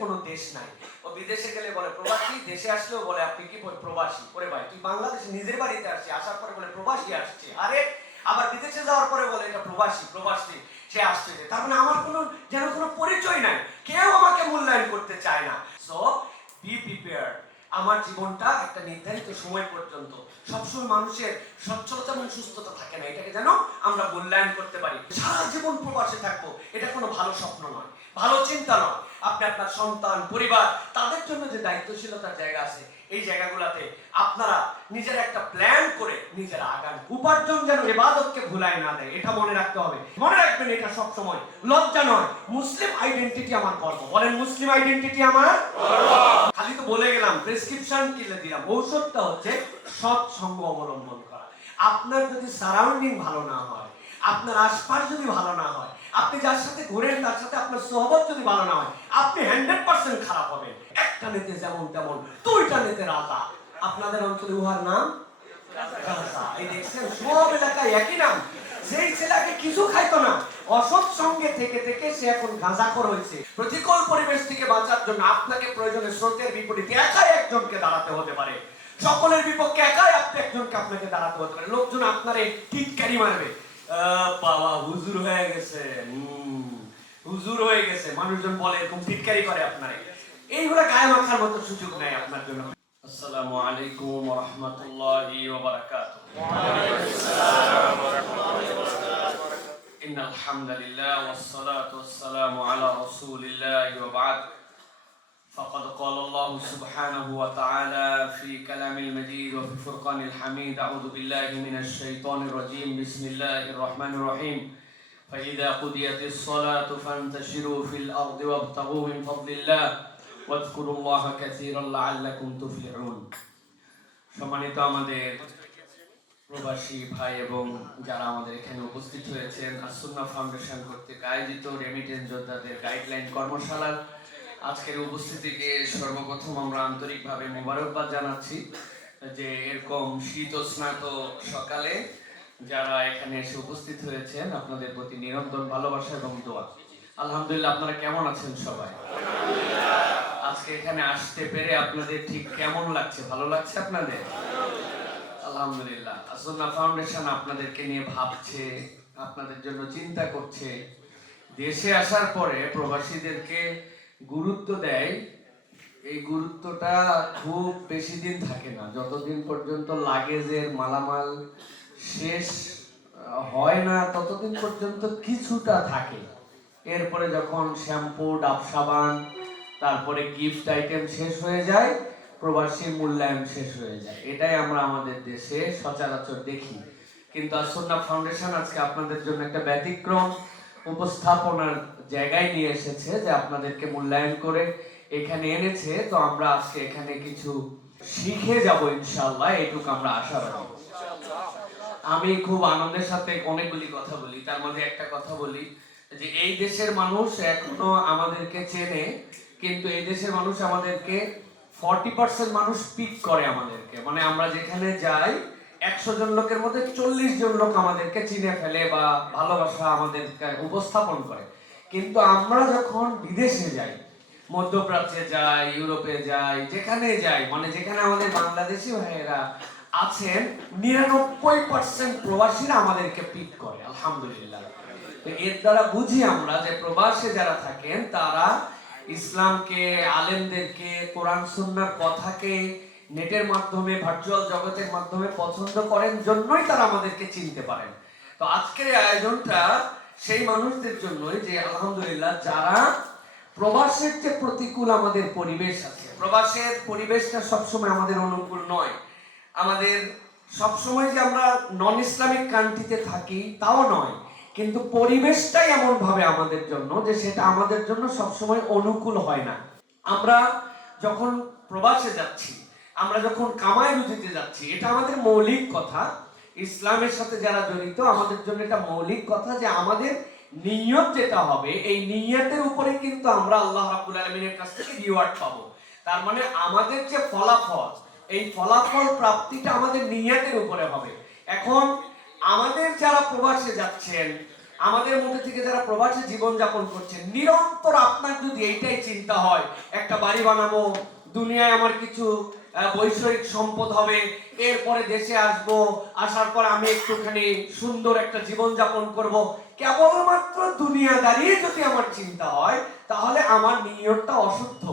কোনো দেশ নাই। ও বিদেশে গেলে বলে প্রবাসী, দেশে আসলেও বলে আপনি কি প্রবাসী। ওরে ভাই, তুই বাংলাদেশে নিজের বাড়িতে আসছি, আসার পরে বলে প্রবাসী আসছে। আরে আবার বিদেশে যাওয়ার পরে বলে এটা প্রবাসী সে আসছে। তার মানে আমার কোনো পরিচয় নাই, কেউ আমাকে মূল্যায়ন করতে চায় না। So be prepared. আমার জীবনটা একটা নির্ধারিত সময় পর্যন্ত, সবসময় মানুষের সচ্ছলতা এবং সুস্থতা থাকে না, এটাকে যেন আমরা মূল্যায়ন করতে পারি। সারা জীবন প্রবাসে থাকবো, এটা কোনো ভালো স্বপ্ন নয়, ভালো চিন্তা নয়। আপনি আপনার সন্তান, পরিবার, তাদের জন্য যে দায়িত্বশীলতার জায়গা আছে, এই জায়গাগুলোতে আপনারা নিজের একটা প্ল্যান করে নিজেরা আগান। উপার্জন যেন ইবাদতকে ভুলায় না দেয়, এটা মনে রাখতে হবে। মনে রাখবেন, এটা সব সময় লজ্জা নয়। মুসলিম আইডেন্টিটি আমার গর্ব। বলেন, মুসলিম আইডেন্টিটি আমার গর্ব। খালি তো বলে গেলাম, প্রেসক্রিপশন কিনে দিলাম। ঔষধটা হচ্ছে সৎ সঙ্গ অবলম্বন করা। আপনার যদি সারাউন্ডিং ভালো না হয়, আপনার আশপাশ যদি ভালো না হয়, আপনি যার সাথে ঘুরেন তার সাথে আপনার সোহবত যদি ভালো না হয়, আপনি 100% খারাপ হবেন। একটা নেতে যেমন তেমন, দুইটা নেতে রাজা। আপনাদের অঞ্চলে উহার নাম রাজা। এই দেখছেন, সব এলাকায় একই নাম। সেই ছেলেকে কিছু খাইতো না, অসৎ সঙ্গে থেকে থেকে সে এখন গাঁজাখোর হয়েছে। প্রতিকূল পরিবেশ থেকে বাঁচার জন্য আপনাকে প্রয়োজনে স্রোতের বিপরীতে একাই একজনকে দাঁড়াতে হতে পারে। সকলের বিপক্ষে একাই আপনি একজনকে আপনাকে দাঁড়াতে হতে পারে। লোকজন আপনারে টিটকারি মারবে, বাবা হুজুর হয়ে গেছে, হুজুর হয়ে গেছে, মানুষজন বলে, এরকম টিটকারি করে আপনারে। এইগুলা গায়ে মাখার মতো সুযোগ নাই আপনার জন্য। আসসালামু আলাইকুম ওয়া রাহমাতুল্লাহি ওয়া বারাকাতুহু। ওয়া আলাইকুম আসসালাম ওয়া রাহমাতুল্লাহি ওয়া বারাকাতুহু। ইন্নাল হামদুলিল্লাহ ওয়াস সালাতু ওয়াস সালামু আলা রাসূলিল্লাহি ওয়া বা'দ। فقد قال الله سبحانه وتعالى في كلام المجيد وفي فرقان الحميد: أعوذ بالله من الشيطان الرجيم، بسم الله الرحمن الرحيم. فإذا قضيت الصلاة فانتشروا في الأرض وابتغوا من فضل الله واذكروا الله كثيرا لعلكم تفلحون. সম্মানিত আমাদের প্রবাসী ভাই এবং যারা আমাদের এখানে উপস্থিত হয়েছেন, আস-সুন্নাহ ফাউন্ডেশন কর্তৃক আয়োজিত রেমিটেন্স যোদ্ধাদের গাইডলাইন কর্মশালার আজকের উপস্থিতিকে সর্বপ্রথম আমরা আন্তরিকভাবে মোবারকবাদ জানাচ্ছি যে এরকম শীত স্নাত সকালে যারা এখানে এসে উপস্থিত হয়েছেন, আপনাদের প্রতি নিরন্তর ভালোবাসা এবং দোয়া। আলহামদুলিল্লাহ, আপনারা কেমন আছেন সবাই? আজকে এখানে আসতে পেরে আপনাদের ঠিক কেমন লাগছে? ভালো লাগছে আপনাদের? আলহামদুলিল্লাহ। আস-সুন্নাহ ফাউন্ডেশন আপনাদেরকে নিয়ে ভাবছে, আপনাদের জন্য চিন্তা করছে। দেশে আসার পরে প্রবাসীদেরকে গুরুত্ব দেয়, এই গুরুত্বটা খুব বেশি দিন থাকে না। যতদিন পর্যন্ত লাগেজের মালামাল শেষ হয় না ততদিন পর্যন্ত কিছুটা থাকে। এরপরে যখন শ্যাম্পু, ডাব সাবান, তারপরে গিফট আইটেম শেষ হয়ে যায়, প্রবাসী মূল্যায়ন শেষ হয়ে যায়। এটাই আমরা আমাদের দেশে সচরাচর দেখি। কিন্তু আস-সুন্নাহ ফাউন্ডেশন আজকে আপনাদের জন্য একটা ব্যতিক্রম উপস্থাপনার জায়গায় নিয়ে এসেছে, যে আপনাদেরকে মূল্যায়ন করে এখানে এনেছে। তো আমরা আজকে এখানে কিছু শিখে যাব ইনশাআল্লাহ, এইটুকু আমরা আশা রাখি। আমি খুব আনন্দের সাথে অনেকগুলি কথা বলি, তার মধ্যে একটা কথা বলি যে এই দেশের মানুষ এখনো আমাদেরকে চেনে, কিন্তু এই দেশের মানুষ আমাদেরকে 40% মানুষ পিক করে আমাদেরকে। মানে আমরা যেখানে যাই 100 জন লোকের মধ্যে 40 জন লোক আমাদেরকে চিনে ফেলে বা ভালোবাসা আমাদেরকে উপস্থাপন করে। কিন্তু আমরা যখন বিদেশে যাই, মধ্যপ্রাচ্যে যাই, ইউরোপে যাই, যেখানে যাই, মানে যেখানে আমাদের বাংলাদেশি ভাইয়েরা আছেন, 99% প্রবাসীরা আমাদেরকে পিক করে। আলহামদুলিল্লাহ। এর দ্বারা বুঝি আমরা যে প্রবাসে যারা থাকেন তারা ইসলামকে, আলেমদেরকে, কোরআন সুন্নাহর কথাকে নেটের মাধ্যমে, ভার্চুয়াল জগতের মাধ্যমে পছন্দ করেন, জন্যই তারা আমাদেরকে চিনতে পারেন। তো আজকের এই আয়োজনটা সেই মানুষদের জন্যই যে আলহামদুলিল্লাহ যারা প্রবাসের যে প্রতিকূল আমাদের পরিবেশ আছে, প্রবাসের পরিবেশটা সবসময় আমাদের অনুকূল নয়। আমাদের সবসময় যে আমরা নন ইসলামিক কান্ট্রিতে থাকি তাও নয়, কিন্তু পরিবেশটাই এমন ভাবে আমাদের জন্য যে সেটা আমাদের জন্য সবসময় অনুকূল হয় না। আমরা যখন প্রবাসে যাচ্ছি, আমরা যখন কামাই রুজিতে যাচ্ছি, এটা আমাদের মৌলিক কথা। ইসলামের সাথে যারা জড়িত, আমাদের জন্য এটা মৌলিক কথা যে আমাদের নিয়ত যেটা হবে, এই নিয়তের উপরে কিন্তু আমরা আল্লাহ রাব্বুল আলামিনের কাছ থেকে রিওয়ার্ড পাবো। তার মানে আমাদের যে ফলাফল, এই ফলাফল প্রাপ্তিটা আমাদের নিয়তের উপরে হবে। এখন আমাদের যারা প্রবাসে যাচ্ছেন, আমাদের মধ্যে থেকে যারা প্রবাসী জীবন যাপন করছেন, নিরন্তর আপনার যদি এইটাই চিন্তা হয় একটা বাড়ি বানাবো, দুনিয়ায় আমার কিছু বৈষয়িক সম্পদ হবে, এরপরে দেশে আসব, আসার পর আমি একটুখানি সুন্দর একটা জীবন যাপন করব, কেবলমাত্র দুনিয়াদারি যদি আমার চিন্তা হয়, তাহলে আমার নিয়তটা অশুদ্ধ।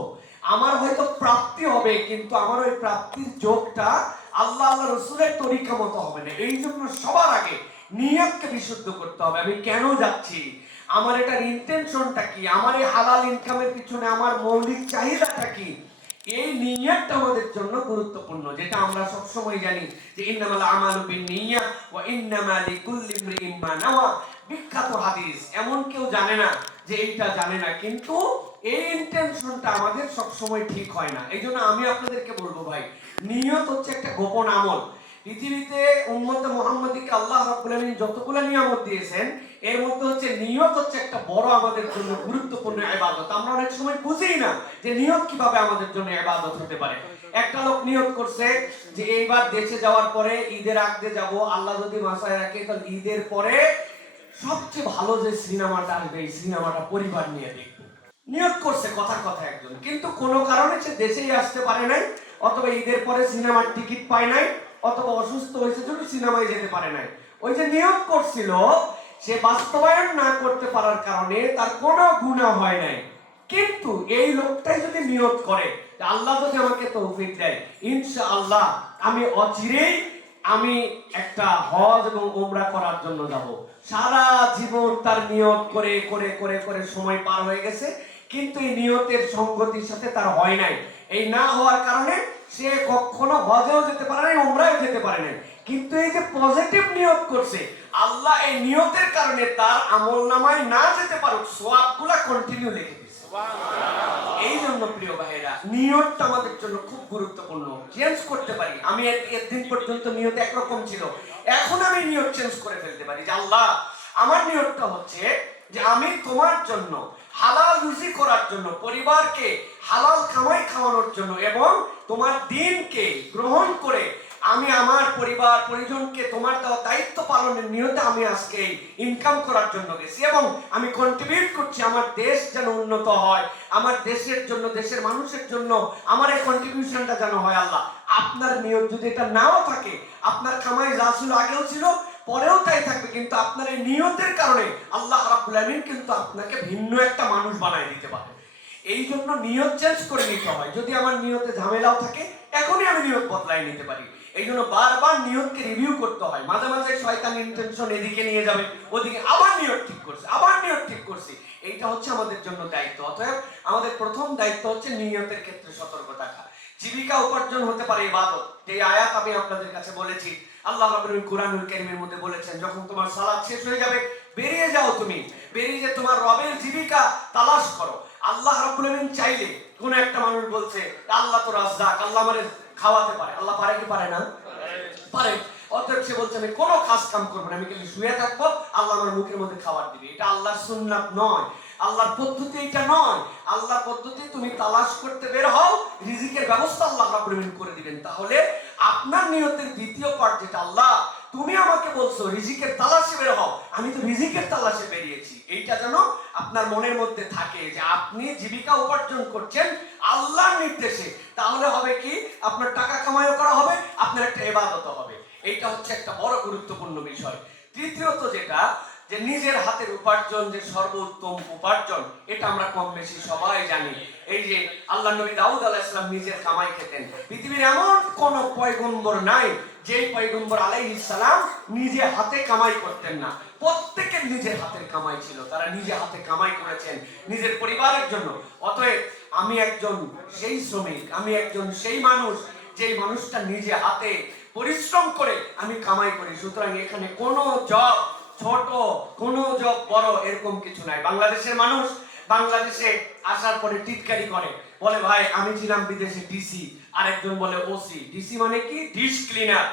আমার হয়তো প্রাপ্তি হবে, কিন্তু আমার ওই প্রাপ্তির যোগটা আল্লাহ রসুলের তরিকা মতো হবে না। এই জন্য সবার আগে নিয়তকে বিশুদ্ধ করতে হবে। আমি কেন যাচ্ছি, আমার এটার ইন্টেনশনটা কি, আমার এই হালাল ইনকামের পিছনে আমার মৌলিক চাহিদাটা কি, এই নিয়তটা আমাদের জন্য গুরুত্বপূর্ণ। যেটা আমরা সব সময় জানি যে ইন্নামাল আমালু বিন্নিয়াত ওয়া ইন্নামা লিকুল্লি ইমরিইন মা নাওয়া, বিখ্যাত হাদিস। এমন কেউ জানে না যে এইটা জানে না, কিন্তু এই ইন্টেনশনটা আমাদের সব সময় ঠিক হয় না। এই জন্য আমি আপনাদেরকে বলবো ভাই, নিয়ত হচ্ছে একটা গোপন আমল। পৃথিবীতে উম্মতে মুহাম্মাদীকে আল্লাহ রাব্বুল আলামিন যতগুলো নিয়ামত দিয়েছেন, এর মধ্যে হচ্ছে নিয়ত হচ্ছে একটা বড় আমাদের জন্য গুরুত্বপূর্ণ ইবাদত। আমরা অনেক সময় বুঝি না যে নিয়ত কিভাবে আমাদের জন্য ইবাদত হতে পারে। একটা লোক নিয়ত করছে যে এইবার দেশে যাওয়ার পরে ঈদের আগে যাব, আল্লাহ যদি মাসায় রাখে তাহলে ঈদের পরে সবচেয়ে ভালো যে সিনেমাটা আসবে এই সিনেমাটা পরিবার নিয়ে দেখব। নিয়ত করছে কথা কথা একজন, কিন্তু কোনো কারণে সে দেশেই আসতে পারে নাই, অথবা ঈদের পরে সিনেমার টিকিট পায় নাই, অথবা অসুস্থ হয়েছে জন্য সিনেমায় যেতে পারে নাই। ওই যে নিয়ত করছিল, সে বাস্তবায়ন না করতে পারার কারণে তার কোনো গুনাহ হয় নাই। কিন্তু এই লোকটাই যদি নিয়ত করে আল্লাহ যদি আমাকে তৌফিক দেয়, ইনশাআল্লাহ আমি অচিরেই আমি একটা হজ এবং উমরা করার জন্য যাব, সারা জীবন তার নিয়ত করে করে করে করে সময় পার হয়ে গেছে, কিন্তু এই নিয়তের সংগতির সাথে তার হয় নাই। এই না হওয়ার কারণে সে কখনো হজেও যেতে পারে নাই, উমরাও যেতে পারে নাই। কিন্তু এই যে পজিটিভ নিয়ত করছে, আল্লাহ এই নিয়তের কারণে তার আমলনামায় না যেতে পারুক, সওয়াবগুলো কন্টিনিউ লিখে দিয়েছে। এই জন্য প্রিয় ভাইরা, নিয়তটা আমাদের জন্য খুব গুরুত্বপূর্ণ। চেঞ্জ করতে পারি। আমি একদিন পর্যন্ত নিয়ত একরকম ছিল, এখন আমি নিয়ত চেঞ্জ করে ফেলতে পারি যে আল্লাহ আমার নিয়তটা হচ্ছে যে আমি তোমার জন্য হালাল রুজি করার জন্য, পরিবারকে হালাল কামাই খাওয়ানোর জন্য এবং তোমার দ্বীনকে গ্রহণ করে আমি আমার পরিবার পরিজনকে তোমার দেওয়া দায়িত্ব পালনের নিয়তে আমি আজকে ইনকাম করার জন্য গেছি, এবং আমি কন্ট্রিবিউট করছি আমার দেশ যেন উন্নত হয়, আমার দেশের জন্য, দেশের মানুষের জন্য আমার এই কন্ট্রিবিউশনটা যেন হয়। আল্লাহ আপনার নিয়ত যদি এটা নাও থাকে, আপনার কামাই যা ছিল আগেও ছিল, পরেও তাই থাকবে, কিন্তু আপনার এই নিয়তের কারণে আল্লাহ রাব্বুল আলামিন কিন্তু আপনাকে ভিন্ন একটা মানুষ বানায় দিতে পারে। এই জন্য নিয়ত চেঞ্জ করে নিতে হয়। যদি আমার নিয়তে ঝামেলাও থাকে, এখনই আমি নিয়ত বদলাই নিতে পারি। এই জন্য বারবার নিয়তকে রিভিউ করতে হয়। মাঝে মাঝে শয়তান ইন্টেনশন এদিকে নিয়ে যাবে, ওদিকে আবার নিয়ত ঠিক করছে, আবার নিয়ত ঠিক করছে। এইটা হচ্ছে আমাদের জন্য দায়িত্ব। অতএব আমাদের প্রথম দায়িত্ব হচ্ছে নিয়তের ক্ষেত্রে সতর্ক থাকা। জীবিকা উপার্জন হতে পারে ইবাদত। এই আয়াত আমি আপনাদের কাছে বলেছি, আল্লাহ রাব্বুল আলামিন কুরআনুল কারীমের মধ্যে বলেছেন, যখন তোমার সালাত শেষ হয়ে যাবে বেরিয়ে যাও, তুমি বেরিয়ে যে তোমার রবের জীবিকা তালাশ করো। আল্লাহ রাব্বুল আলামিন চাইলে, কোন একটা মানুষ বলছে আল্লাহ তো রাজ্জাক, আল্লাহ আমারে খাওয়াতে পারে। আল্লাহ পারে কি পারে না? পারে। অতএব সে বলছে আমি কোনো কাজ কাম করবো না, আমি খালি শুয়ে থাকবো, আল্লাহ আমার মুখের মধ্যে খাবার দিবে। এটা আল্লাহর সুন্নাত নয়, আল্লাহর পদ্ধতি এটা নয়। আল্লাহর পদ্ধতি তুমি তালাশ করতে বের হও, রিজিকের ব্যবস্থা আল্লাহ রাব্বুল আলামিন করে দিবেন। তাহলে আপনার নিয়তের দ্বিতীয় পার্ট যেটা, আল্লাহ তুমি আমাকে বলছো রিজিকের তালাশে বের হও, আমি তো রিজিকের তালাশে বেরিয়েছি, এইটা যেন আপনার মনের মধ্যে থাকে যে আপনি জীবিকা উপার্জন করছেন আল্লাহর নির্দেশে। তাহলে হবে কি, আপনার টাকা কামাইও করা হবে, আপনার একটা ইবাদতও হবে। এইটা হচ্ছে একটা বড় গুরুত্বপূর্ণ বিষয়। তৃতীয়ত যেটা, যে নিজের হাতের উপার্জন যে সর্বোত্তম উপার্জন, এটা আমরা কম বেশি সবাই জানি। এই যে আল্লাহ নবী দাউদ আলাইহিস সালাম নিজের কামাই খেতেন। পৃথিবীর এমন কোন পয়গম্বর নাই যেই পয়গম্বর আলাইহিস সালাম নিজে হাতে কামাই করতেন না। প্রত্যেকের নিজের হাতের কামাই ছিল, তারা নিজে হাতে কামাই করেছেন নিজের পরিবারের জন্য। অতএব আমি একজন সেই শ্রমিক, আমি একজন সেই মানুষ যেই মানুষটা নিজে হাতে পরিশ্রম করে আমি কামাই করি। সুতরাং এখানে কোনো জব ছোট, কোনো জব বড়, এরকম কিছু নাই। বাংলাদেশের মানুষ বাংলাদেশে আসার পরে টিটকারি করে, বলে ভাই আমি ছিলাম বিদেশে ডিসি, আরেকজন বলে ওসি। ডিসি মানে কি? ডিশ ক্লিনার,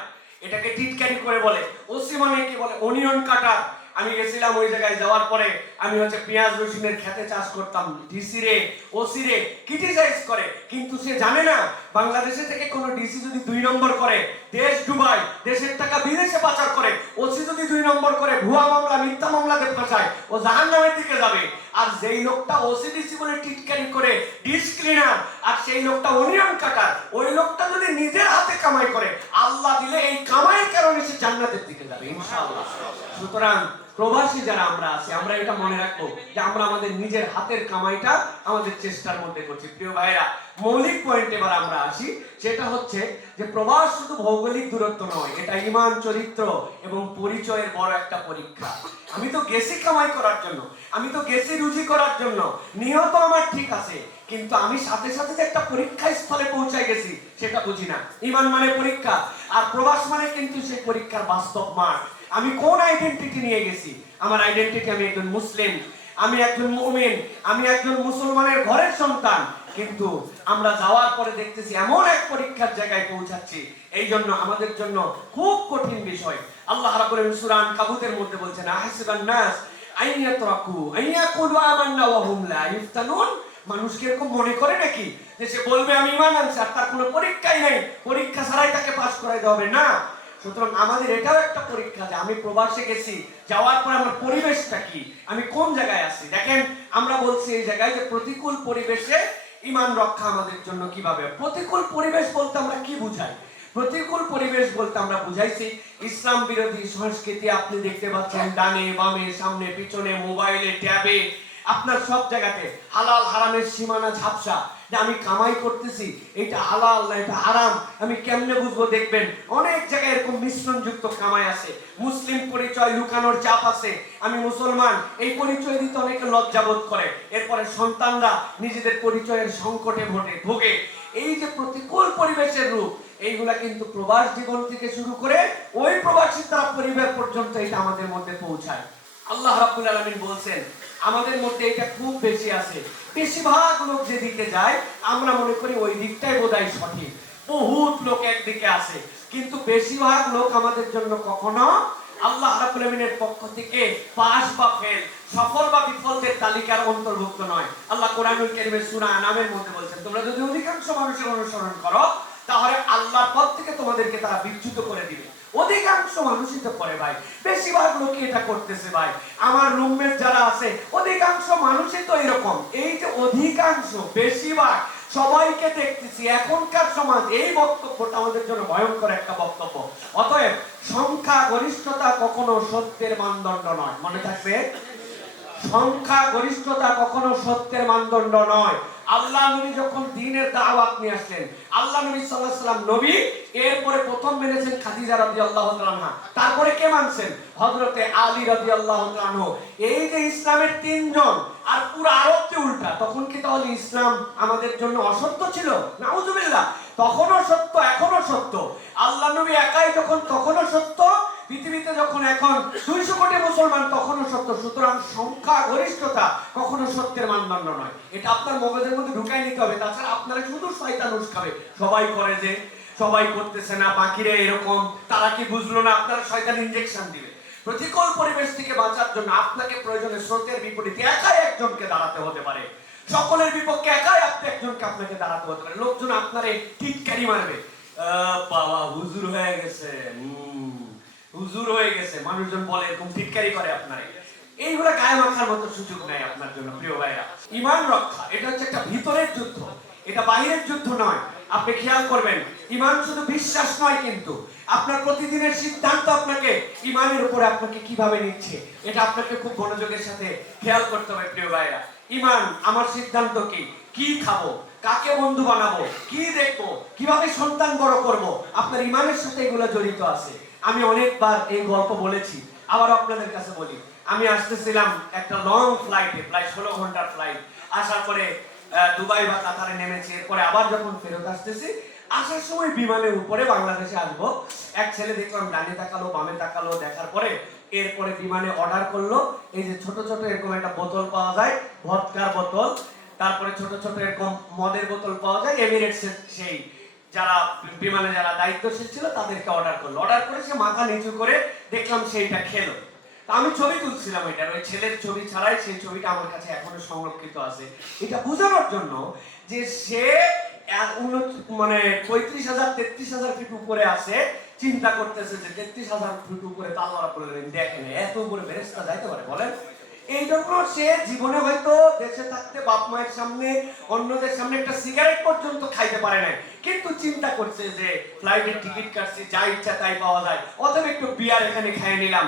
এটাকে টিটকারি করে বলে। ওসি মানে কি? বলে অনিয়ন কাটার। আমি গেছিলাম ওই জায়গায়, যাওয়ার পরে আমি পেঁয়াজ রসুনের খেতে চাষ করতাম। ডিসি রে ওসি রে ক্রিটিসাইজ করে, কিন্তু সে জানে না বাংলাদেশে থেকে কোনো ডিসি যদি 2 নম্বর করে দেশ ডুবায়, দেশের টাকা বিদেশে পাচার করে, ওসি যদি 2 নম্বর করে ভুয়া মামলা মিথ্যা মামলাতে ফাঁসায়, ও জাহান্নামের দিকে যাবে। আর যেই লোকটা ওসি ডিসি বলে টিটকারি করে ডিশ ক্লিনার, আর সেই লোকটা অনিয়ন কাটার, ওই লোকটা যদি নিজের হাতে কামাই করে, আল্লাহ দিলে এই কামাইয়ের কারণে সে জান্নাতের দিকে যাবে ইনশাআল্লাহ। সুতরাং প্রবাসী যারা আমরা আছি, আমরা এটা মনে রাখবো যে আমরা আমাদের নিজের হাতের কামাইটা আমাদের চেষ্টার মধ্যে করছি। প্রিয় ভাইরা, মৌলিক পয়েন্ট এবার আমরা আসি, সেটা হচ্ছে যে প্রবাস শুধু ভৌগোলিক দূরত্ব নয়, এটা ঈমান, চরিত্র এবং পরিচয়ের বড় একটা পরীক্ষা। আমি তো গেছি কামাই করার জন্য, আমি তো গেছি রুজি করার জন্য, নিহত আমার ঠিক আছে, কিন্তু আমি সাথে সাথে যে একটা পরীক্ষা স্থলে পৌঁছায় গেছি সেটা বুঝি না। ঈমান মানে পরীক্ষা, আর প্রবাস মানে কিন্তু সেই পরীক্ষার বাস্তব মাঠ। আমি কোন আইডেন্টিটি নিয়ে গেছি? আমার আইডেন্টিটি আমি একজন মুসলিম, আমি একজন মুমিন, আমি একজন মুসলমানের ঘরের সন্তান। কিন্তু আমরা যাওয়ার পরে দেখতেছি এমন এক পরীক্ষার জায়গায় পৌঁছাচ্ছি, এই জন্য আমাদের জন্য খুব কঠিন বিষয়। আল্লাহ রাব্বুল আলামিন সূরা আনকাবুতের মধ্যে বলছেন, আহসিবান নাস আইয়াতরাকু আইয়াকুলু আমান্না ওয়া হুম লা ইফতানুন। মানুষ কি এরকম মনে করে নাকি যে সে বলবে আমি ঈমান আনছি আর তার কোনো পরীক্ষাই নেই, পরীক্ষা ছাড়াই তাকে পাস করাইতে হবে? না। সুতরাং আমাদের এটাও একটা পরীক্ষা যে আমি প্রবাসে গেছি, যাওয়ার পর আমার পরিবেশটা কি, আমি কোন জায়গায় আছি। দেখেন, আমরা বলছি এই জায়গায় যে প্রতিকূল পরিবেশে ঈমান রক্ষা আমাদের জন্য কিভাবে। প্রতিকূল পরিবেশ বলতে আমরা কি বুঝাই? প্রতিকূল পরিবেশ বলতে আমরা বুঝাইছি ইসলাম বিরোধী সংস্কৃতি। আপনি দেখতে পাচ্ছেন ডানে বামে সামনে পিছনে মোবাইলে ট্যাবে আপনার সব জায়গাতে হালাল হারামের সীমানা ঝাপসা, যে আমি কামাই করতেছি এটা হালাল না এটা হারাম আমি কেমনে বুঝবো? দেখবেন অনেক জায়গায় এরকম মিশ্রণ যুক্ত কামাই আছে। মুসলিম পরিচয় লুকানোর চাপ আছে, আমি মুসলমান এই পরিচয় দিতে অনেকে লজ্জাবোধ করে। এরপরে সন্তানরা নিজেদের পরিচয়ের সংকটে ভোগে। এই যে প্রতিকূল পরিবেশের রূপ, এইগুলা কিন্তু প্রবাস জীবন থেকে শুরু করে ওই প্রবাসী তারা পরিবার পর্যন্ত এটা আমাদের মধ্যে পৌঁছায়। আল্লাহ রাব্বুল আলামিন বলছেন আমাদের মধ্যে এটা খুব বেশি আছে। বেশিরভাগ লোক যেদিকে যায় আমরা মনে করি ওই দিকটাই বোধহয় সঠিক, বহুত লোক একদিকে আছে, কিন্তু বেশিরভাগ লোক আমাদের জন্য কখনো আল্লাহ রাব্বুল আলামিনের পক্ষ থেকে পাস বা ফেল, সফল বা বিফলদের তালিকার অন্তর্ভুক্ত নয়। আল্লাহ কোরআনুল কারীমের সূরা আনামের মধ্যে বলছেন, তোমরা যদি অধিকাংশ মানুষের অনুসরণ করো তাহলে আল্লাহর পথ থেকে তোমাদেরকে তারা বিচ্যুত করে দিবে। অধিকাংশ মানুষই তো করে ভাই, বেশিরভাগ লোকই এটা করতেছে ভাই। আমার রুমমেট যারা আছে অধিকাংশ মানুষই তো এরকম। এই যে অধিকাংশ বেশিরভাগ সবাইকে দেখতেছি এখনকার সমাজ, এই বক্তব্যটা আমাদের জন্য ভয়ঙ্কর একটা বক্তব্য। অতএব সংখ্যা গরিষ্ঠতা কখনো সত্যের মানদণ্ড নয়, মনে থাকবে। সংখ্যা গরিষ্ঠতা কখনো সত্যের মানদণ্ড নয়। আল্লাহ নবী যখন দ্বীনের দাওয়াত নিয়ে আসলেন, আল্লাহ নবী সাল্লাল্লাহু আলাইহি ওয়াসাল্লাম নবী, এরপরে প্রথম মেনেছেন খাদিজা রাদিয়াল্লাহু তাআলা, তারপরে কে মানছেন? হযরতে আলী রাদিয়াল্লাহু তাআলা। এই যে ইসলামের তিনজন, আর পুরো আরবতে উল্টা। তখন কি তাহলে ইসলাম আমাদের জন্য অসত্য ছিল? নাউজুবিল্লাহ, তখনও সত্য এখনো সত্য। আল্লাহ নবী একাই যখন তখনও সত্য, পৃথিবীতে যখন এখন 200 কোটি মুসলমান তখনও সত্য। সুতরাং সংখ্যা গরিষ্ঠতা কখনো সত্যের মানদণ্ড নয়, এটা আপনার মগজের মধ্যে ঢুকাই নিতে হবে। তাছাড়া আপনারা শুধু শয়তান উস্কাবে, সবাই করে যে সবাই করতেছে না, বাকিরা এরকম, তারা কি বুঝলো না? আপনারা শয়তান ইনজেকশন দিবে। প্রতিকূল পরিবেশ থেকে বাঁচার জন্য আপনাকে প্রয়োজনে স্রোতের বিপরীতে একাই একজনকে দাঁড়াতে হতে পারে, সকলের বিপক্ষে একাই আপনি একজনকে আপনাকে দাঁড়াতে হতে পারে। লোকজন আপনারে টিটকারি মারবে, বাবা হুজুর হয়ে গেছে, হুজুর হয়ে গেছে, মানুষজন বলে এরকম টিটকারি করে আপনারে। এইগুলা গায়ে মাখার মতো সুযোগ নাই আপনার জন্য। প্রিয় ভাইরা, ঈমান রক্ষা এটা হচ্ছে একটা ভিতরের যুদ্ধ, এটা বাহিরের যুদ্ধ নয়। আপনি খেয়াল করবেন, ঈমান শুধু বিশ্বাস নয়, কিন্তু আপনার প্রতিদিনের সিদ্ধান্ত আপনাকে ঈমানের উপরে আপনাকে কিভাবে নিচ্ছে, এটা আপনাকে খুব মনোযোগের সাথে খেয়াল করতে হবে। প্রিয় ভাইরা, ঈমান আমার সিদ্ধান্ত কি, কি খাবো, কাকে বন্ধু বানাবো, কি দেখবো, কিভাবে সন্তান বড় করব, আপনার ঈমানের সাথে এগুলো জড়িত আছে। আমি অনেকবার এই গল্প বলেছি, আবার আপনাদের কাছে বলি। আমি আসতেছিলাম একটা লং ফ্লাইটে, প্রায় 16 ঘন্টার ফ্লাইট। আসার পরে দুবাই বা কাতারে নেমেছি, এরপরে আবার যখন ফেরত আসতেছি, আসার সময় বিমানের উপরে বাংলাদেশে আসবো, এক ছেলে দেখলাম ডানে তাকালো বামে তাকালো, দেখার পরে এরপরে বিমানে অর্ডার করলো। এই যে ছোট ছোট এরকম একটা বোতল পাওয়া যায়, ভদকার বোতল, তারপরে ছোট ছোট এরকম মদের বোতল পাওয়া যায়। এমিরেটসের সেই যারা বিমানে যারা দায়িত্বশীল ছিল তাদেরকে অর্ডার করলো। অর্ডার করে সে মাথা নিচু করে দেখলাম সেইটা খেলো। আমি ছবি তুলছিলাম এটার, ওই ছেলের ছবি ছাড়াই সেই ছবিটা আমার কাছে এখনো সংরক্ষিত আছে, এটা বোঝানোর জন্য যে সে মানে 35,000 33,000 ফিট উপরে আছে, চিন্তা করতেছে যে 33,000 ফিট উপরে তো আল্লাহ রাব্বুল আলামিন দেখেন, এত উপরে ফেরেশতা যাইতে পারে বলেন? এই জন্য সে জীবনে হয়তো দেশে থাকতে বাপ মায়ের সামনে অন্যদের সামনে একটা সিগারেট পর্যন্ত খাইতে পারে না, কিন্তু চিন্তা করছে যে ফ্লাইটের টিকিট কাটছি, যা ইচ্ছা তাই পাওয়া যায়, অতএব একটু বিয়ার এখানে খেয়ে নিলাম,